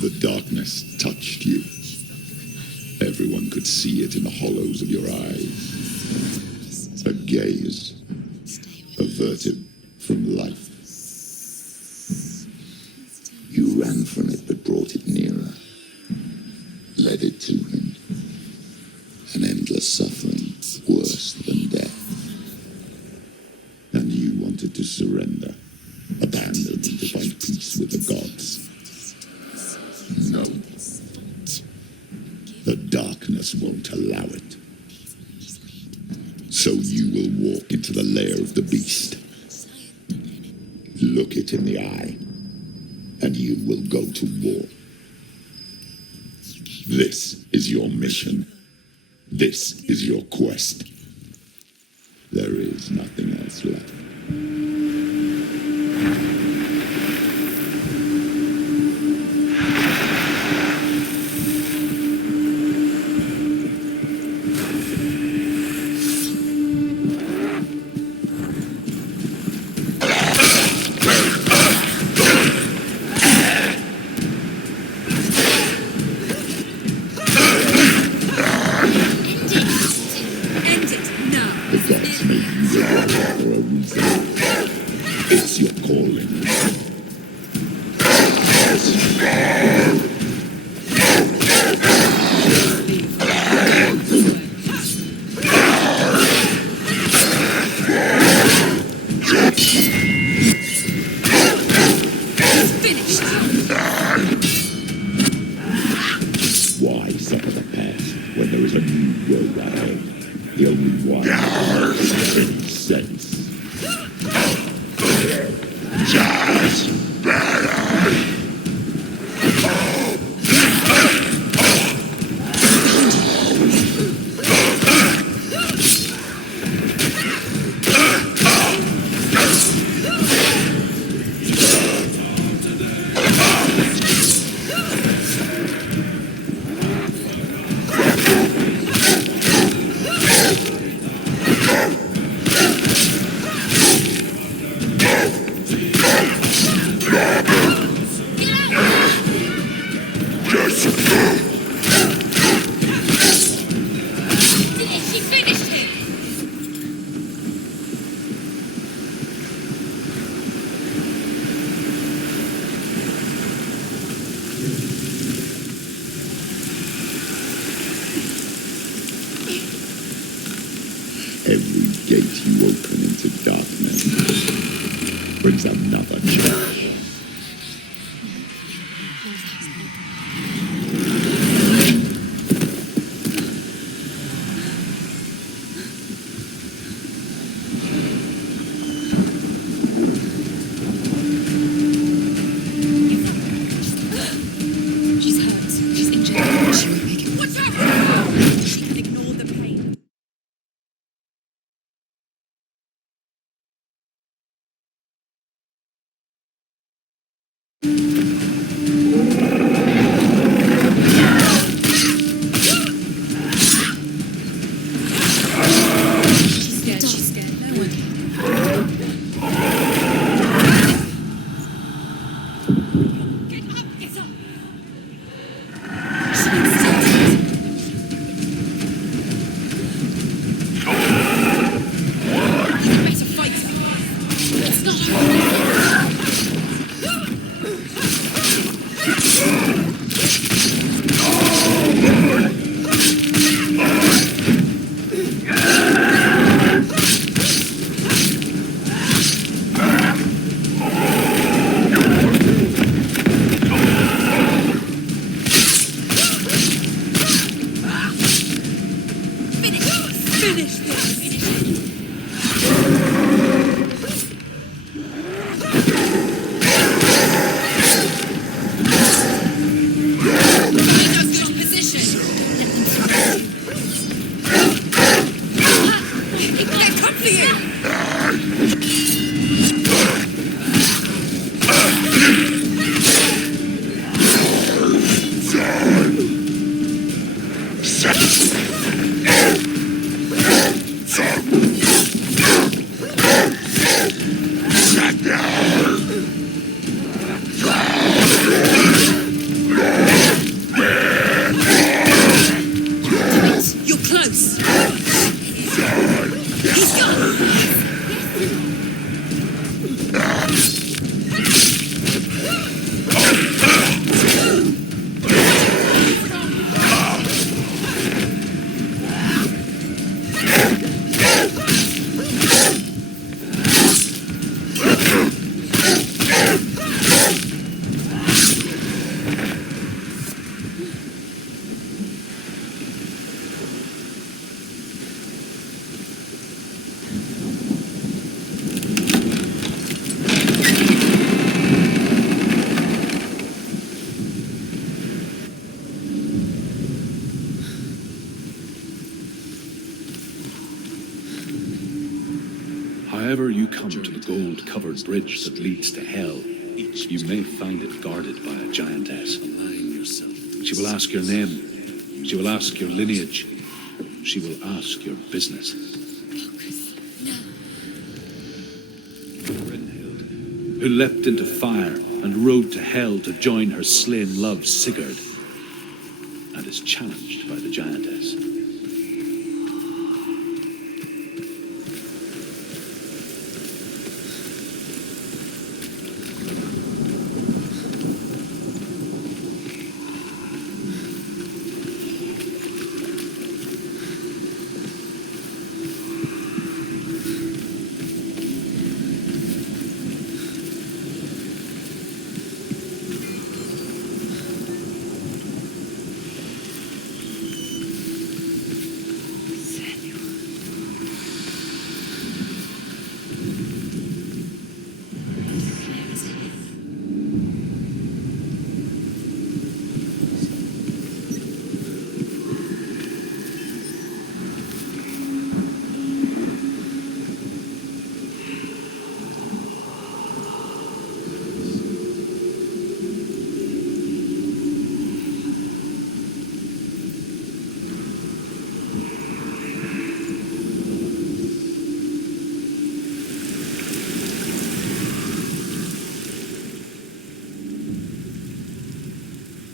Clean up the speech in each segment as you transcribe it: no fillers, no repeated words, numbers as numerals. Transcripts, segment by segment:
The darkness touched you. Everyone could see it in the hollows of your eyes. A gaze averted from life. You ran from it but brought it nearer. Led it to him. An endless suffering, worse than death. And you wanted to surrender, abandon and to find peace with the gods. No. The darkness won't allow it. So you will walk into the lair of the beast. Look it in the eye, and you will go to war. This is your mission. This is your quest. There is nothing else left. It's your calling. Why suffer the past when there is a new world ahead? The only one that makes any sense. Just better. Every gate you open into darkness brings another change. She's hurt. She's injured. She won't make it. Watch out! She can ignore the pain. She's scared. No one can. Get up! Get up! She needs to You better fight her. It's not over. Finish this! Just good position. They're come for you! Sorry. You're close. He's gone. However you come to the gold-covered bridge that leads to Hell, you may find it guarded by a giantess. She will ask your name. She will ask your lineage. She will ask your business. Brynhild, who leapt into fire and rode to Hell to join her slain love Sigurd, and is challenged by the giantess.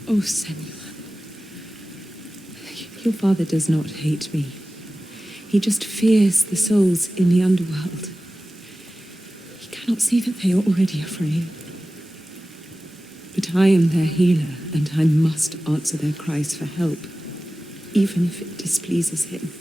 Oh, Senua, your father does not hate me. He just fears the souls in the underworld. He cannot see that they are already afraid. But I am their healer, and I must answer their cries for help, even if it displeases him.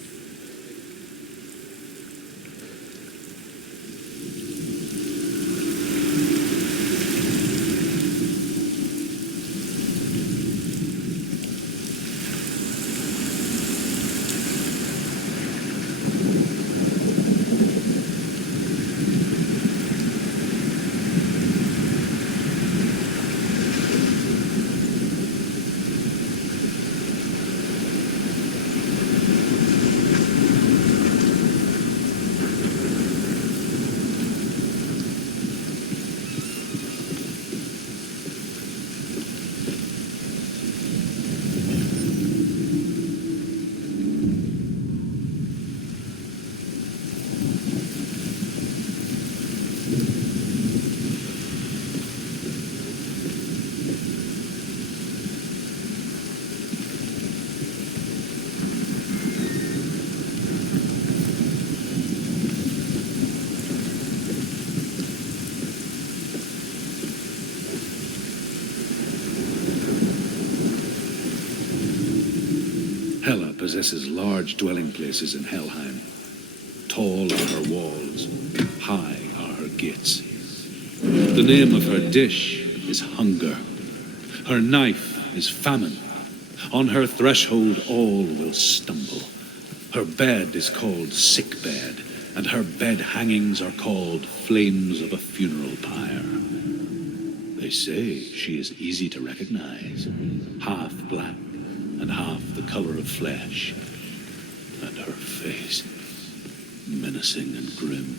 Hela possesses large dwelling places in Helheim. Tall are her walls, high are her gates. The name of her dish is hunger. Her knife is famine. On her threshold all will stumble. Her bed is called sick bed, and her bed hangings are called flames of a funeral pyre. They say she is easy to recognize, half black and half the color of flesh, and her face menacing and grim.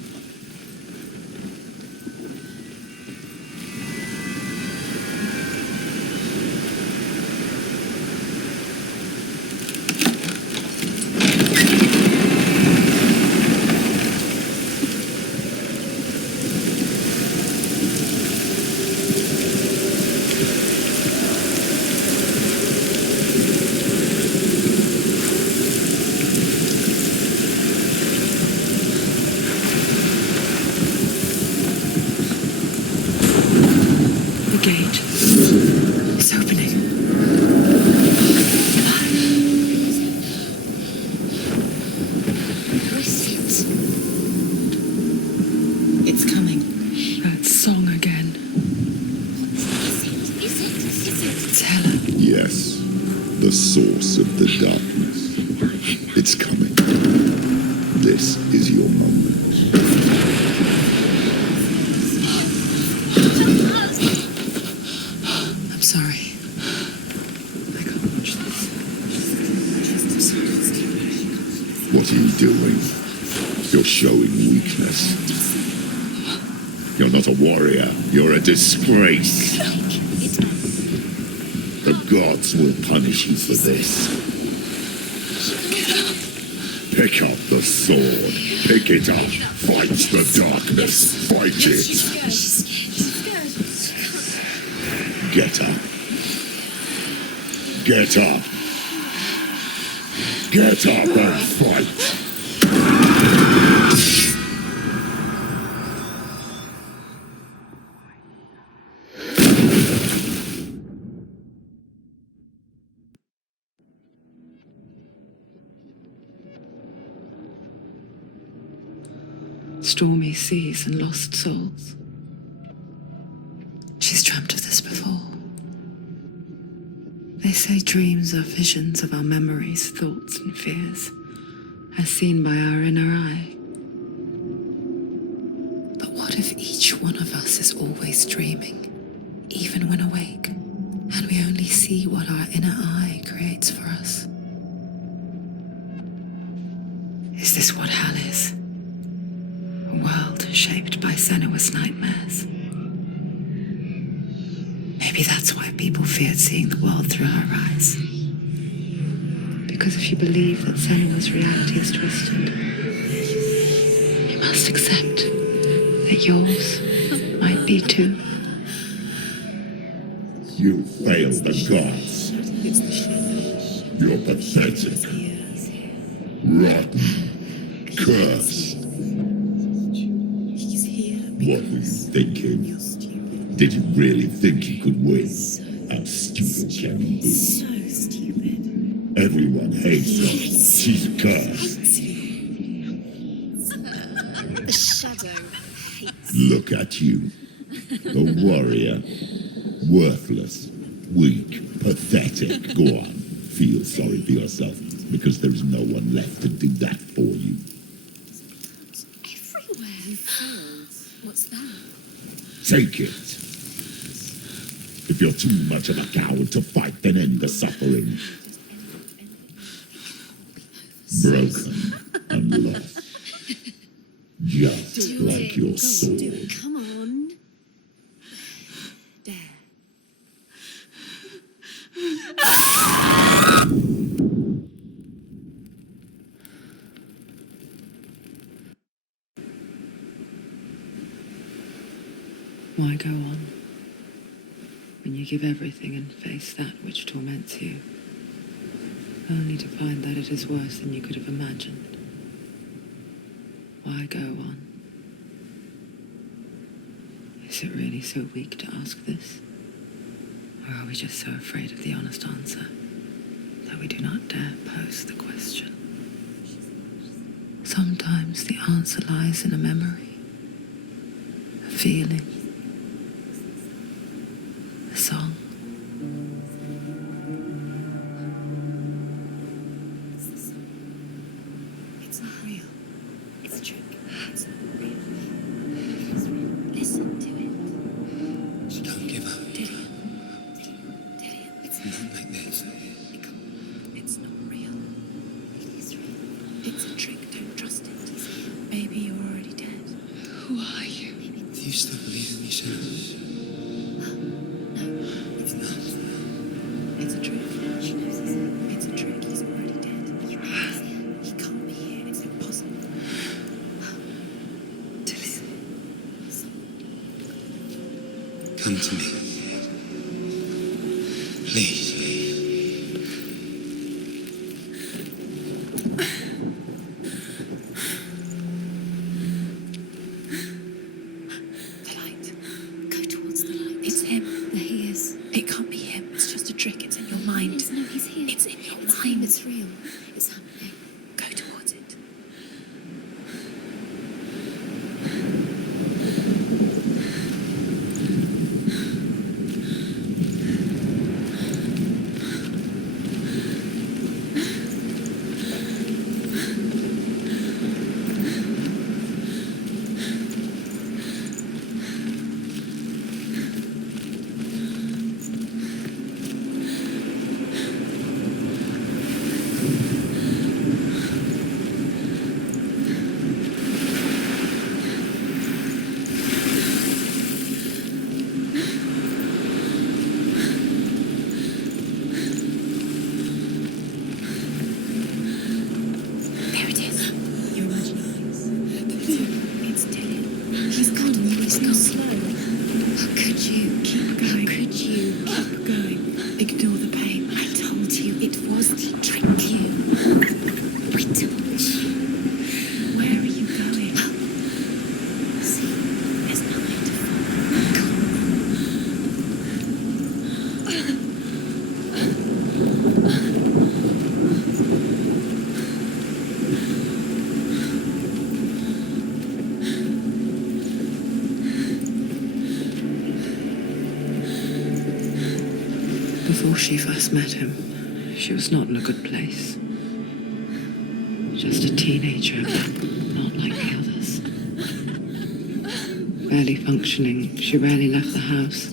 It's coming. That song again. Is it? It's Hela. Yes, the source of the darkness. It's coming. This is your moment. I'm sorry. I can't watch this. What are you doing? You're showing weakness. You're not a warrior. You're a disgrace. The gods will punish you for this. Pick up the sword. Pick it up. Fight the darkness. Fight it. Get up. Get up. Get up and fight. Stormy seas and lost souls. She's dreamt of this before. They say dreams are visions of our memories, thoughts, and fears, as seen by our inner eye. But what if each one of us is always dreaming, even when awake, and we only see what our inner eye creates for us? Is this what hell is? A world shaped by Senua's nightmares. Maybe that's why people feared seeing the world through her eyes. Because if you believe that Senua's reality is twisted, you must accept that yours might be too. You fail the gods. You're pathetic. Rotten. Cursed. What were you thinking? Did you really think you could win? How stupid can you be? So stupid. Everyone hates her. She's cursed. The shadow hates. Look at you. A warrior. Worthless. Weak. Pathetic. Go on. Feel sorry for yourself, because there is no one left to do that for you. Everywhere. What's that? Take it. If you're too much of a coward to fight, then end the suffering. Broken and lost. Just like your sword. Come on. Dare. Why go on when you give everything and face that which torments you, only to find that it is worse than you could have imagined? Why go on? Is it really so weak to ask this? Or are we just so afraid of the honest answer that we do not dare pose the question? Sometimes the answer lies in a memory, a feeling, a song. It's not real. It's a trick. It's not real. It's real. Listen to it. So don't give up. Did it? It's Not like this. It's not real. It is real. It's a trick. Don't trust it. Maybe you're already dead. Who are you? Do you still believe in yourself? It's not. It's a trick. She knows it's a trick. He's already dead. He can't be here. It's impossible. Come to me. Please. The light. Go towards the light. It's him. There he is. It can't be him. It's just a trick. It's in your mind. No, he's here. It's in your mind. It's real. It's happening. Go towards it. before she first met him, she was not in a good place. Just a teenager, but not like the others. Barely functioning, she rarely left the house.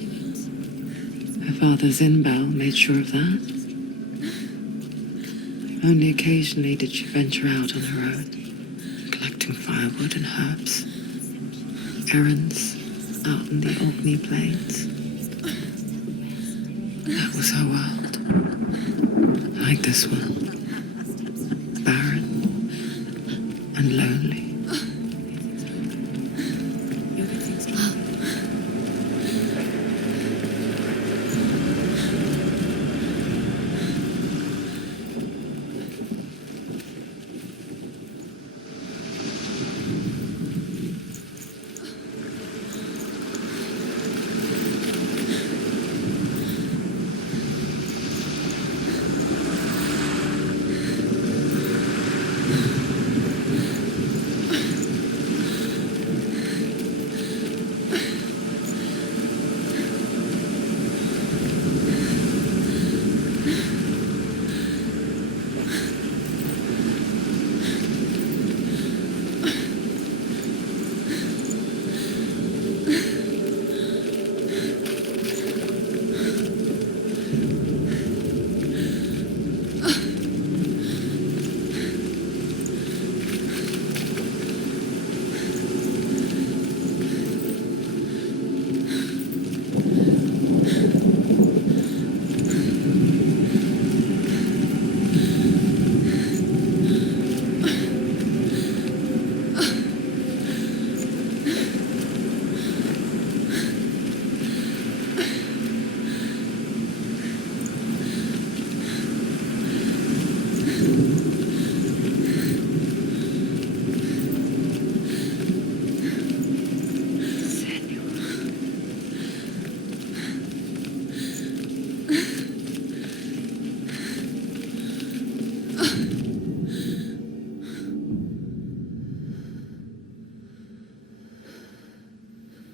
Her father's in-bell made sure of that. Only occasionally did she venture out on her own, collecting firewood and herbs. Errands out in the Orkney Plains. That was her world. Like this one. Barren and lonely.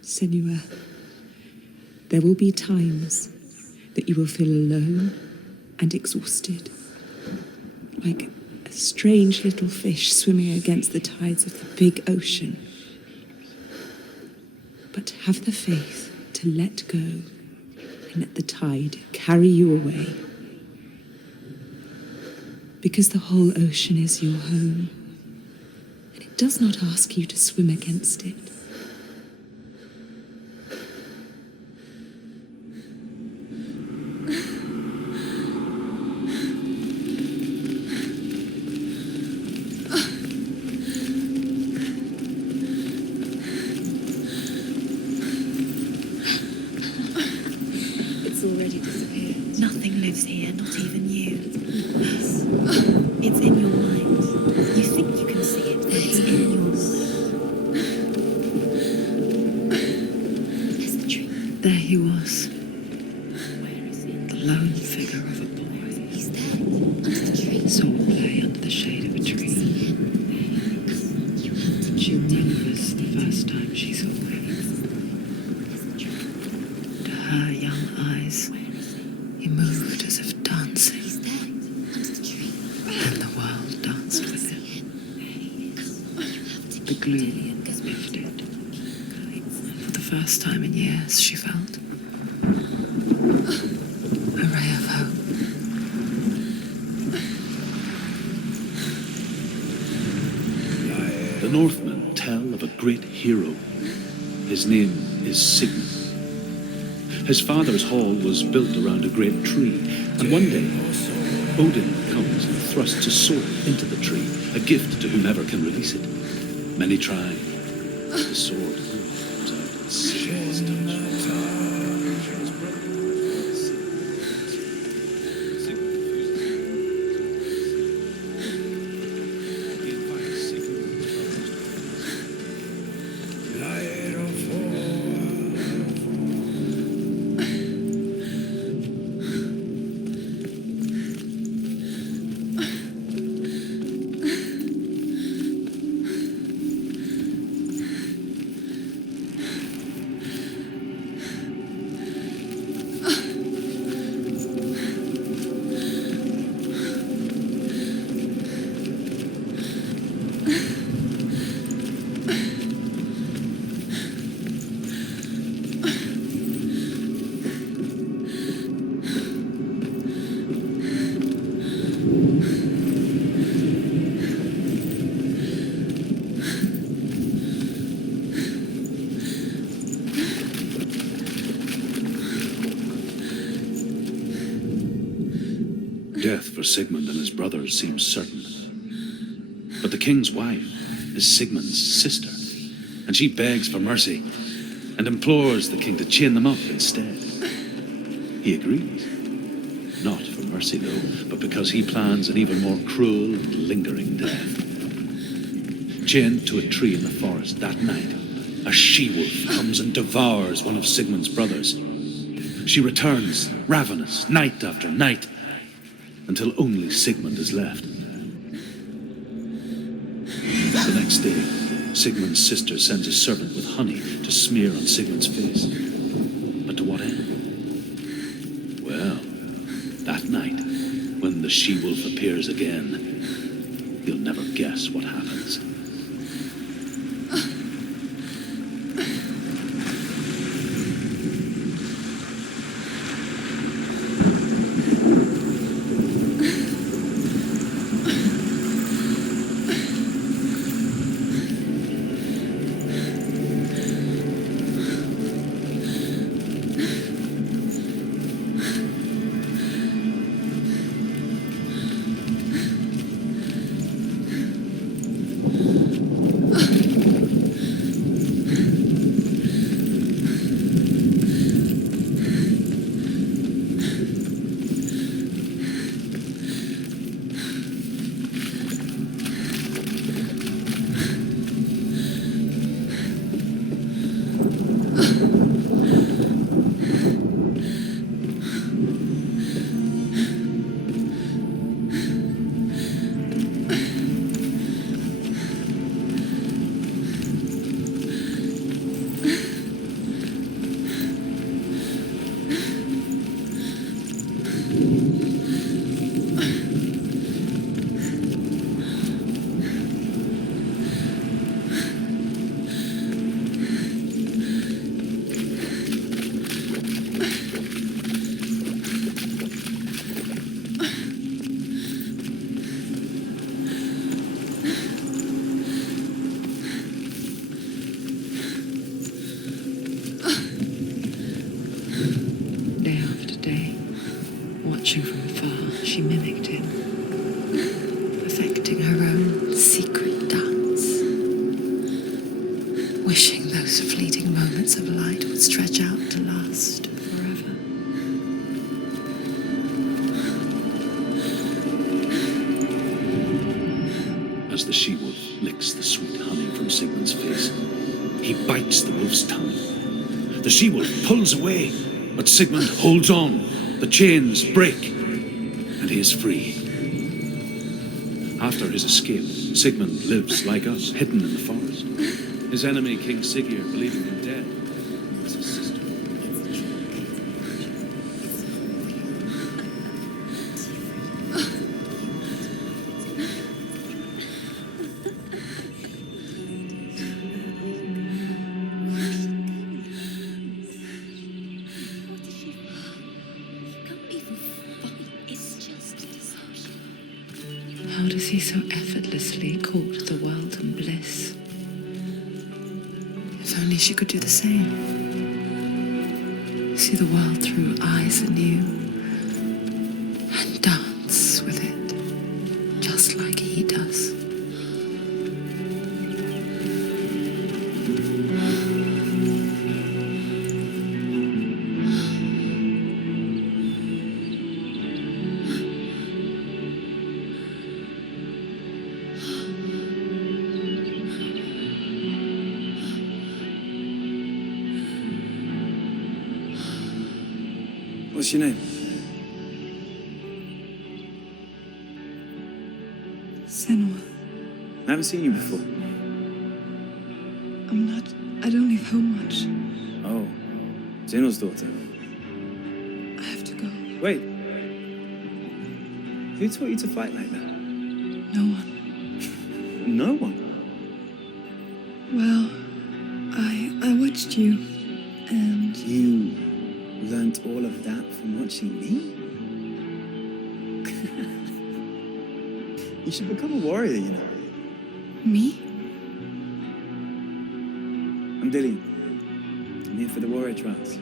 Senua, there will be times that you will feel alone and exhausted, like a strange little fish swimming against the tides of the big ocean. But have the faith to let go and let the tide carry you away. Because the whole ocean is your home, and it does not ask you to swim against it. Nothing lives here, not even you. It's in your mind. You think you can see it, but it's in your mind. There's the tree. There he was, Where is he? the lone figure of a boy. He's there, under the tree. Saul lay under the shade of a tree. She remembers the first time she saw him. To her young eyes, he moved as if dancing, He's there, under the tree. and the world danced with him. The gloom lifted, and for the first time in years she felt a ray of hope. The Northmen tell of a great hero. His name is Sigmund. His father's hall was built around a great tree, and one day Odin comes and thrusts his sword into the tree, a gift to whomever can release it. Many try. The sword comes out and Sigmund's for Sigmund and his brothers seems certain. But the king's wife is Sigmund's sister, and she begs for mercy and implores the king to chain them up instead. He agrees. Not for mercy, though, but because he plans an even more cruel and lingering death. Chained to a tree in the forest that night, a she-wolf comes and devours one of Sigmund's brothers. She returns, ravenous, night after night, until only Sigmund is left. The next day, Sigmund's sister sends a servant with honey to smear on Sigmund's face. But to what end? Well, that night, when the she-wolf appears again, you'll never guess what happens. Watching from afar, she mimicked him, perfecting her own secret dance, wishing those fleeting moments of light would stretch out to last forever. As the she-wolf licks the sweet honey from Sigmund's face, he bites the wolf's tongue. The she-wolf pulls away, but Sigmund holds on. The chains break, and he is free. After his escape, Sigmund lives like us, hidden in the forest. His enemy, King Siggeir, believing him dead, is his sister. How does he so effortlessly court the world and bliss? If only she could do the same. See the world through eyes anew and dance with it, just like he does. What's your name? Senua. I haven't seen you before. I don't leave home much. Oh, Zenua's daughter. I have to go. Wait. Who taught you to fight like that? No one. No one? Well, I watched you, and You learnt all of that from watching me? You should become a warrior, you know. me? I'm Dillian. I'm here for the warrior trials.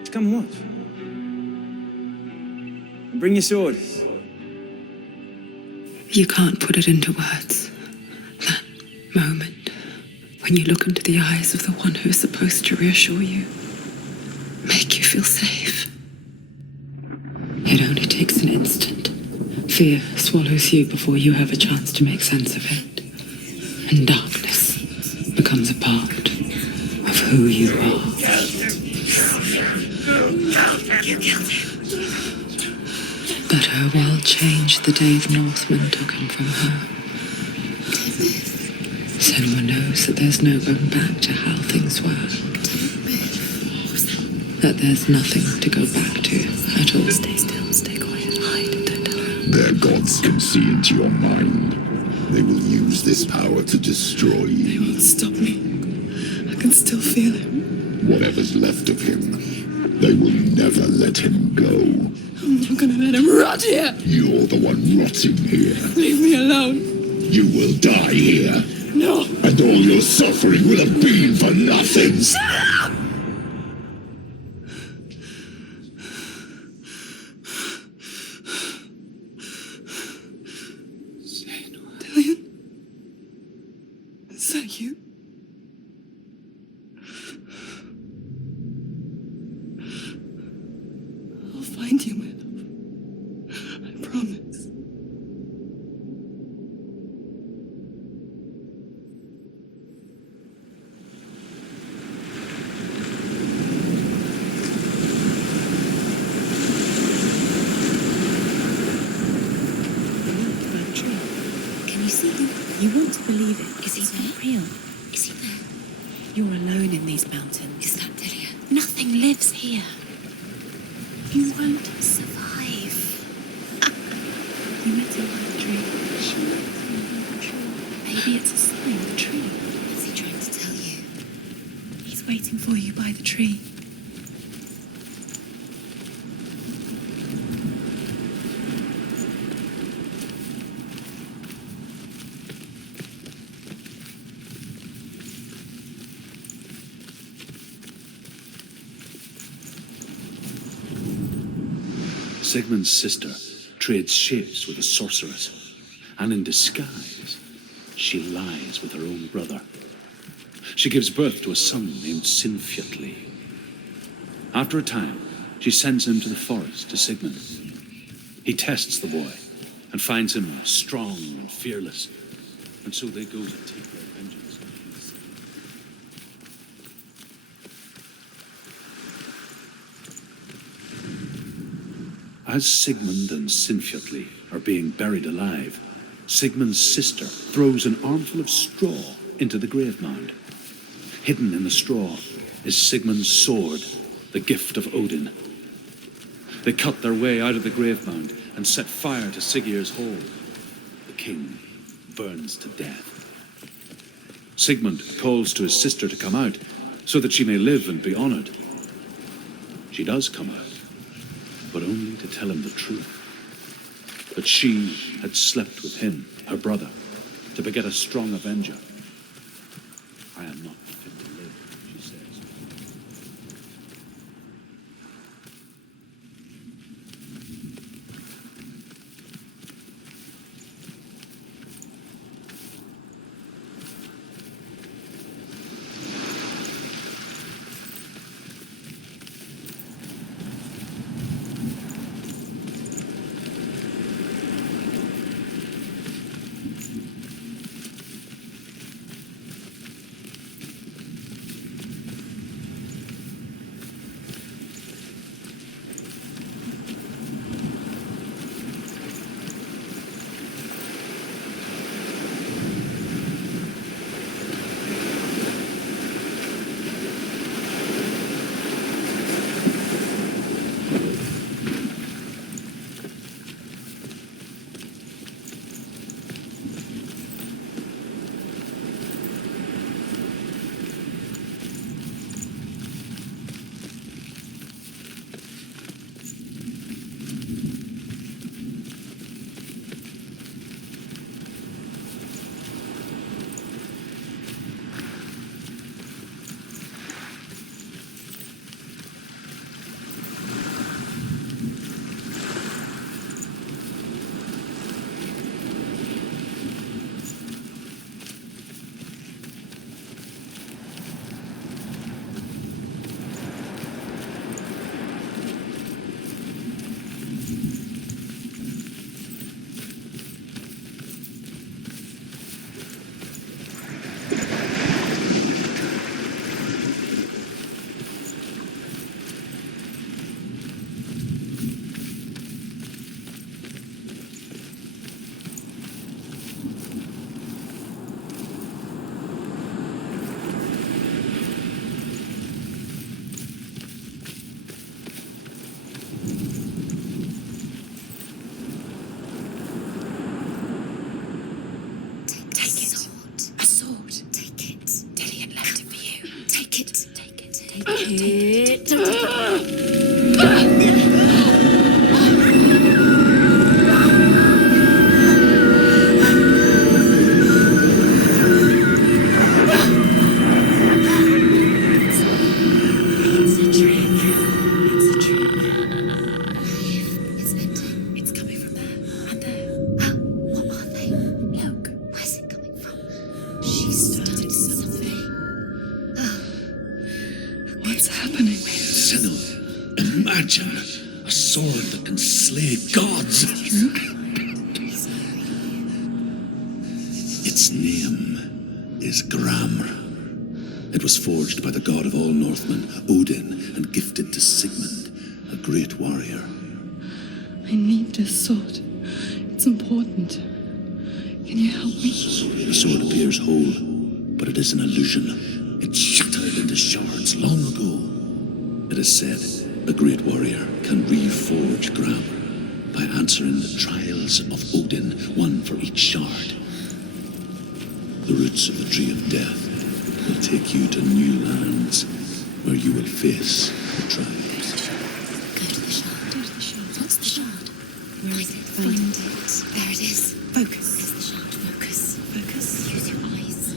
Just come and watch. And bring your sword. You can't put it into words. That moment when you look into the eyes of the one who's supposed to reassure you, make you feel safe. It only takes an instant. Fear swallows you before you have a chance to make sense of it. And darkness becomes a part of who you are. You killed him. But her world changed the day the Northmen took him from her. Senua knows that there's no going back to how things were. That there's nothing to go back to at all. Stay still, stay quiet, hide, don't tell her. Their gods can see into your mind. They will use this power to destroy They you. won't stop me. I can still feel him. Whatever's left of him, they will never let him go. I'm not gonna let him rot here. You're the one rotting here. Leave me alone. You will die here. No. And all your suffering will have been for nothing. Shut up! Dillion? Is that you? I'll find you, my love. I promise. Can you see him? You want to believe it. Is he not real? Is he there? You're alone in these mountains. Is that Dillion? Nothing lives here. You won't survive. You met him by the tree. She met him by the tree. Maybe it's a sign, the tree. What's he trying to tell you? He's waiting for you by the tree. Sigmund's sister trades shapes with a sorceress, and in disguise, she lies with her own brother. She gives birth to a son named Sinfjotli. After a time, she sends him to the forest to Sigmund. He tests the boy and finds him strong and fearless, and so they go to take their vengeance. As Sigmund and Sinfjotli are being buried alive, Sigmund's sister throws an armful of straw into the grave mound. Hidden in the straw is Sigmund's sword, the gift of Odin. They cut their way out of the grave mound and set fire to Siggeir's hall. The king burns to death. Sigmund calls to his sister to come out so that she may live and be honored. She does come out, but only to tell him the truth. That she had slept with him, her brother, to beget a strong avenger. I am not fit to live, she says. Take it. A sword. Take it. Dillian left it for you. Take it. Take it. Take It's a trick. It's empty. It's coming from there and there. Oh, what are they? Look, where's it coming from? She started something. What's happening? Senua, imagine a sword that can slay gods. Its name is Gramr. It was forged by the god of all Northmen, Odin, and gifted to Sigmund, a great warrior. I need this sword. It's important. Can you help me? The sword appears whole, but it is an illusion. It shattered into shards long ago. It is said a great warrior can reforge Gramr by answering the trials of Odin, one for each shard. The roots of the Tree of Death will take you to new lands where you will face the tribes. Go to the shard. What's the shard? Find it. There it is. Focus. There's the shard. Focus. Use your eyes.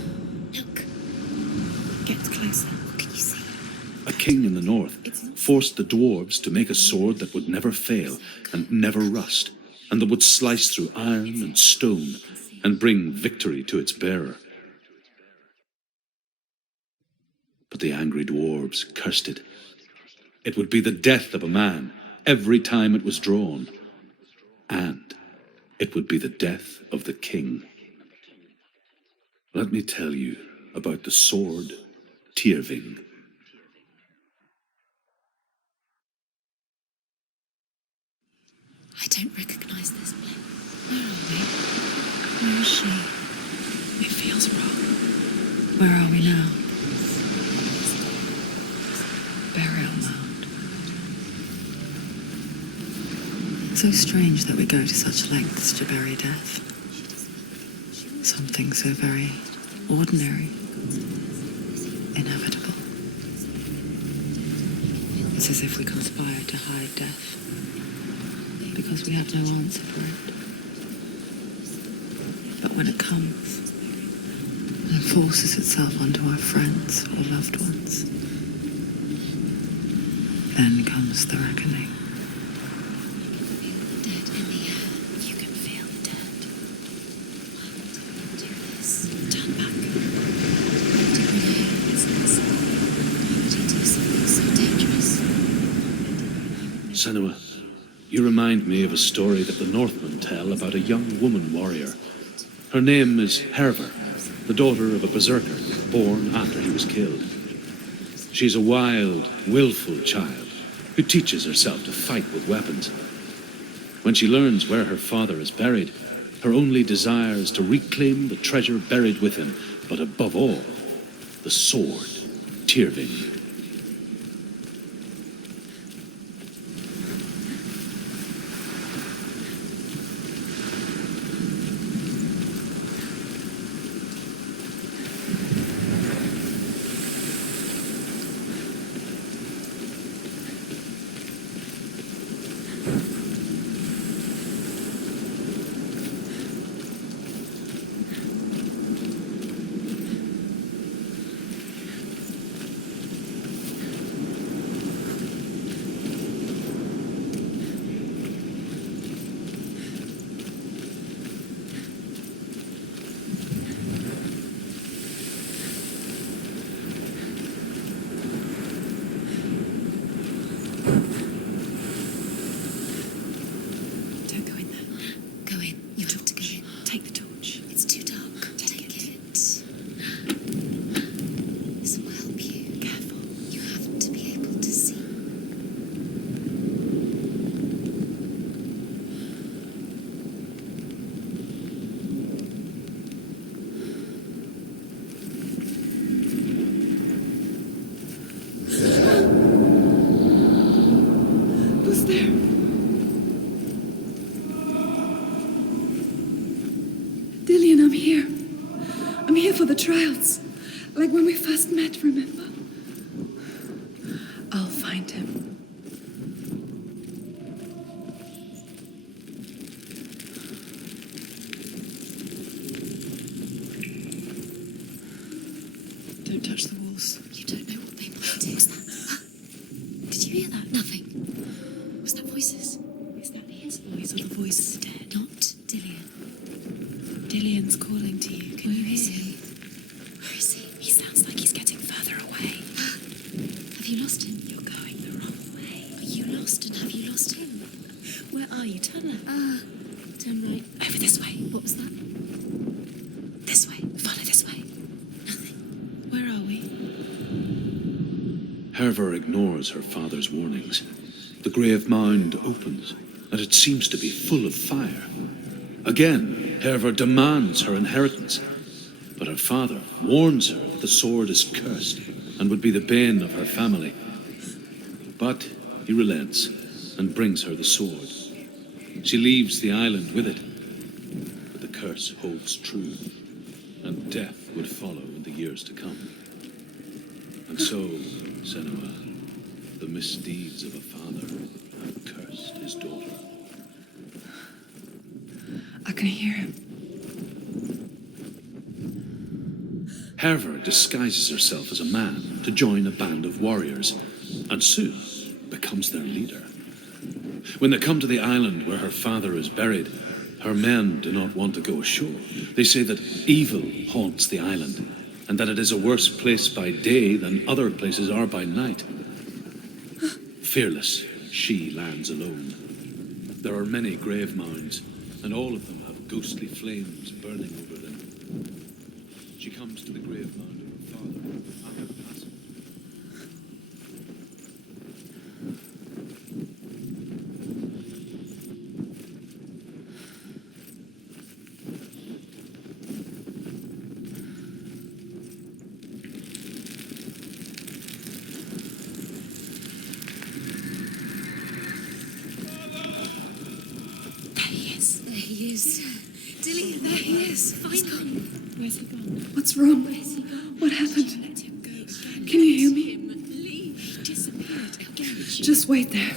Look. Get closer. What can you see? A king in the north forced the dwarves to make a sword that would never fail and never rust, and that would slice through iron and stone and bring victory to its bearer. But the angry dwarves cursed it. It would be the death of a man every time it was drawn. And it would be the death of the king. Let me tell you about the sword Tyrving. I don't recognize this place. Where are we? Where is she? It feels wrong. Where are we now? Burial mound. So strange that we go to such lengths to bury death. Something so very ordinary, inevitable. It's as if we conspire to hide death, because we have no answer for it. But when it comes and forces itself onto our friends or loved ones, then comes the reckoning. Dead in the air. You can feel the dead. Do this. Turn back. Do something so dangerous. Senua, you remind me of a story that the Northmen tell about a young woman warrior. Her name is Hervor, the daughter of a berserker born after he was killed. She's a wild, willful child who teaches herself to fight with weapons. When she learns where her father is buried, her only desire is to reclaim the treasure buried with him, but above all, the sword, Tyrving. for the trials. Like when we first met, remember? I'll find him. Don't touch the walls. You don't know what they might do. What's that? Did you hear that? Nothing. Was that voices? Is that his voice or the voice of the dead? Not Dillian. Dillian's calling to you. Can you Where is hear he? him? Where is he? He sounds like he's getting further away. Have you lost him? You're going the wrong way. Are you lost and have you lost him? Where are you? Turn left. Turn right. Over this way. What was that? This way. Follow this way. Nothing. Where are we? Herver ignores her father's warnings. The grave mound opens, and it seems to be full of fire. Again, Herver demands her inheritance, but her father warns her that the sword is cursed and would be the bane of her family. But he relents and brings her the sword. She leaves the island with it, but the curse holds true, and death would follow in the years to come. And so, Senua, the misdeeds of a father have cursed his daughter. I can hear him. Herver disguises herself as a man to join a band of warriors, and soon becomes their leader. When they come to the island where her father is buried, her men do not want to go ashore. They say that evil haunts the island, and that it is a worse place by day than other places are by night. Fearless, she lands alone. There are many grave mounds, and all of them have ghostly flames burning over them. She comes to the grave mound of her father after passing. There he is. Dillian, there he is. Find him. Where's he gone? What's wrong? What happened? Let him go again. Can you hear me? Leave. He disappeared again. Just wait there.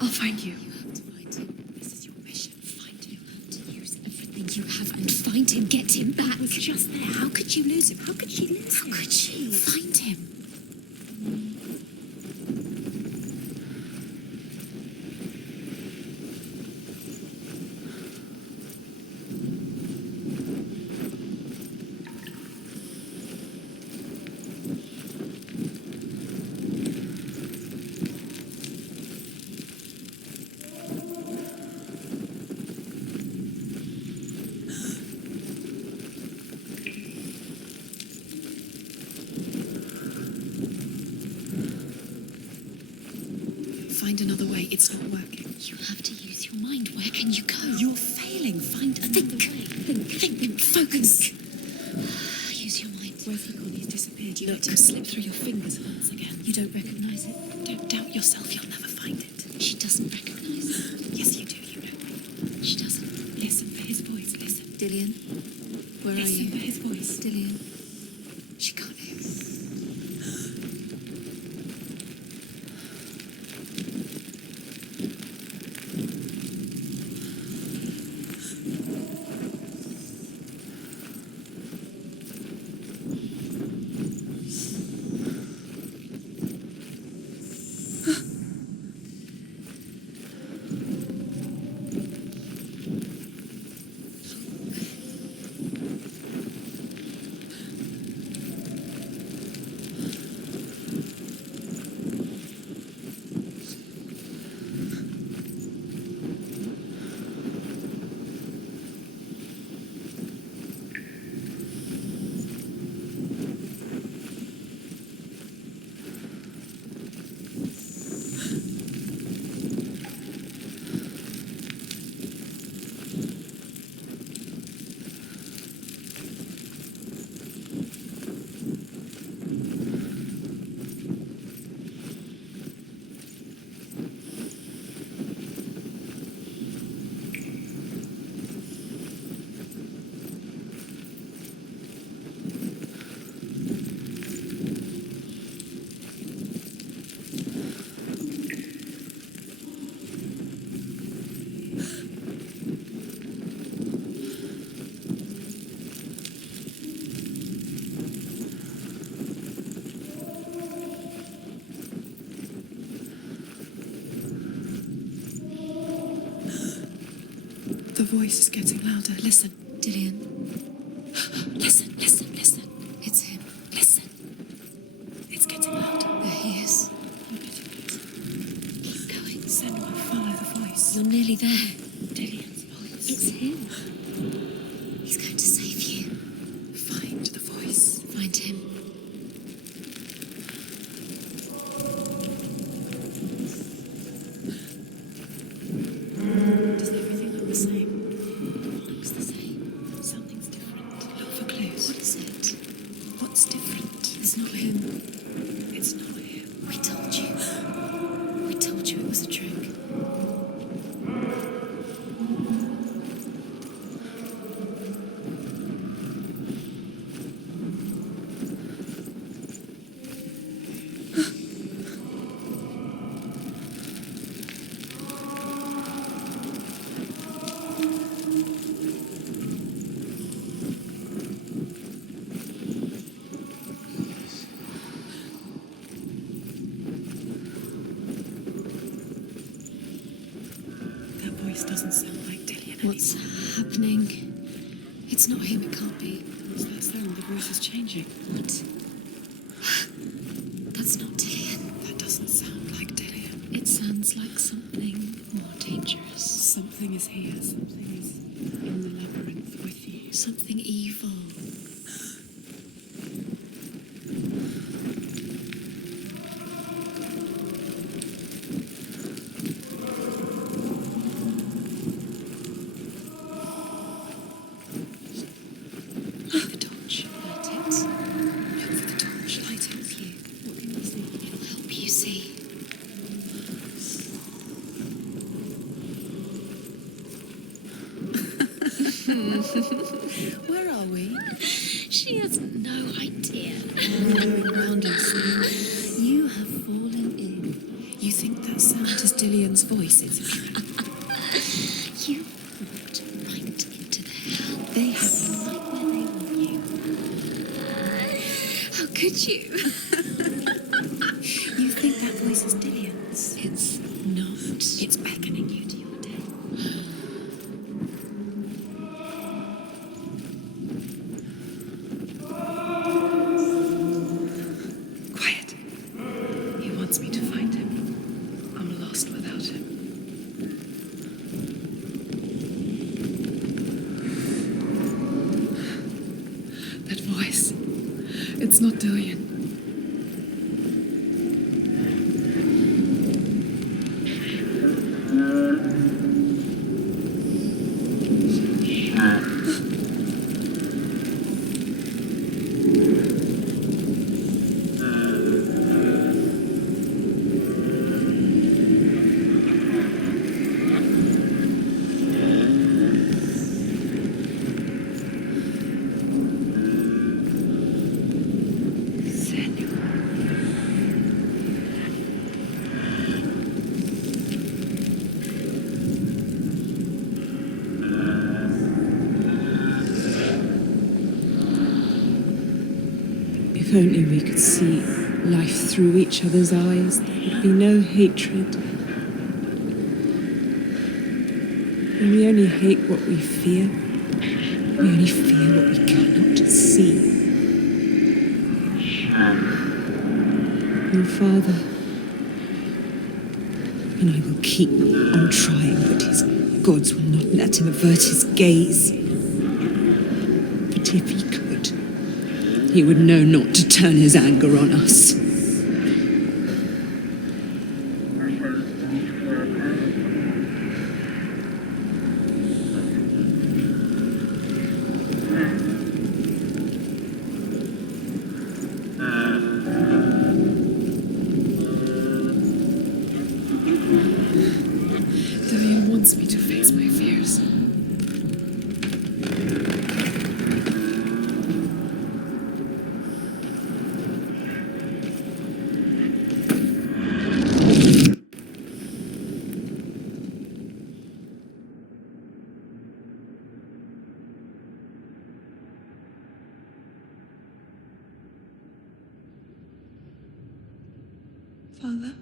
I'll find you. You have to find him. This is your mission. Find him. You have to use everything you have and find him. Get him back. He was just there. How could you lose him? How could she lose him? How could she? Find him. Find another way. It's not working. You have to use your mind. Where can you go? You're failing. Find another way. Think. Focus. Use your mind. Where's he gone? He's disappeared. You let him slip through your fingers once again. You don't recognize it. Don't doubt yourself. You'll never find it. She doesn't recognize it. Yes, you do. You know. She doesn't. Listen for his voice. Listen. Dillian, where are Listen you? for his voice. Dillian. She can't hear. voice is getting louder. Listen. Dillian. Listen, listen, listen. It's him. Listen. It's getting louder. There he is. Keep going. Senua, follow the voice. You're nearly there. Dillian's voice. It's him. He's going to save you. Find the voice. Find him. Does everything look the same? It looks the same. Something's different. Look for clues. What is it? What's different? It's not him. It's not him. We told you. We told you it was a trick. Doesn't sound like Dillian. What's happening? It's not him, it can't be. What's that sound? The voice is changing. What? That's not Dillian. That doesn't sound like Dillian. It sounds like something more dangerous. Something is here. Something is in the labyrinth with you. Something evil. Where are we? She has no idea. Going round in circles. You have fallen in. You think that sound is Dillian's voice? It's a trick. You walked right into their hands. They have right where they want you. How could you? You think that voice is Dillian's? It's not. It's beckoning you to your death. It's not Dillian. If only we could see life through each other's eyes, there would be no hatred. And we only hate what we fear. We only fear what we cannot see. Your father, and I will keep on trying, but his gods will not let him avert his gaze. But if he could, he would know not to turn his anger on us. Dillian wants me to face my fears. Father?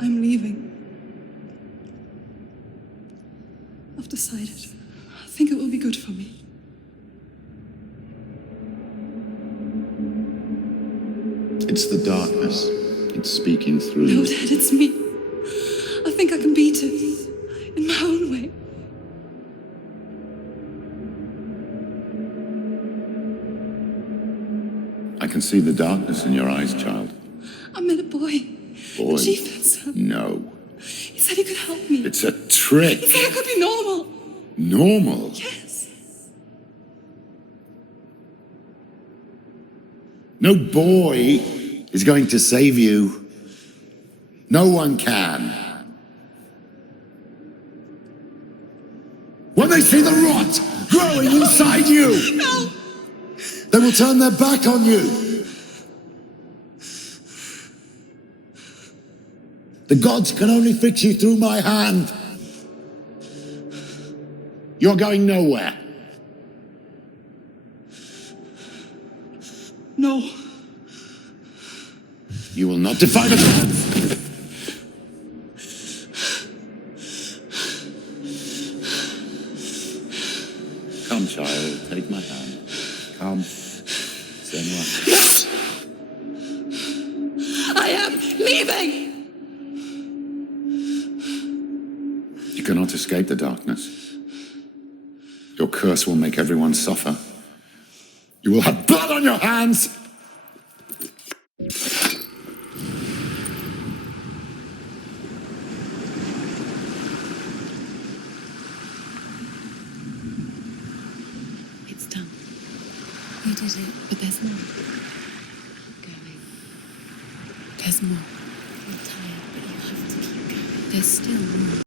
I'm leaving. I've decided. I think it will be good for me. It's the darkness. It's speaking through No, you. Dad, it's me. I think I can beat it. In my own way. I can see the darkness in your eyes, child. I met a boy. Boy. The chief handsome. No. He said he could help me. It's a trick. He said I could be normal. Normal? Yes. No boy is going to save you. No one can. When they see the rot growing inside you, No! they will turn their back on you. The gods can only fix you through my hand. You're going nowhere. No. You will not defy the gods. Come, child, take my hand. Come. Senua. Yes! I am leaving! You cannot escape the darkness. Your curse will make everyone suffer. You will have blood on your hands! It's done. You did it, but there's more. Keep going. There's more. You're tired, but you have to keep going. There's still more.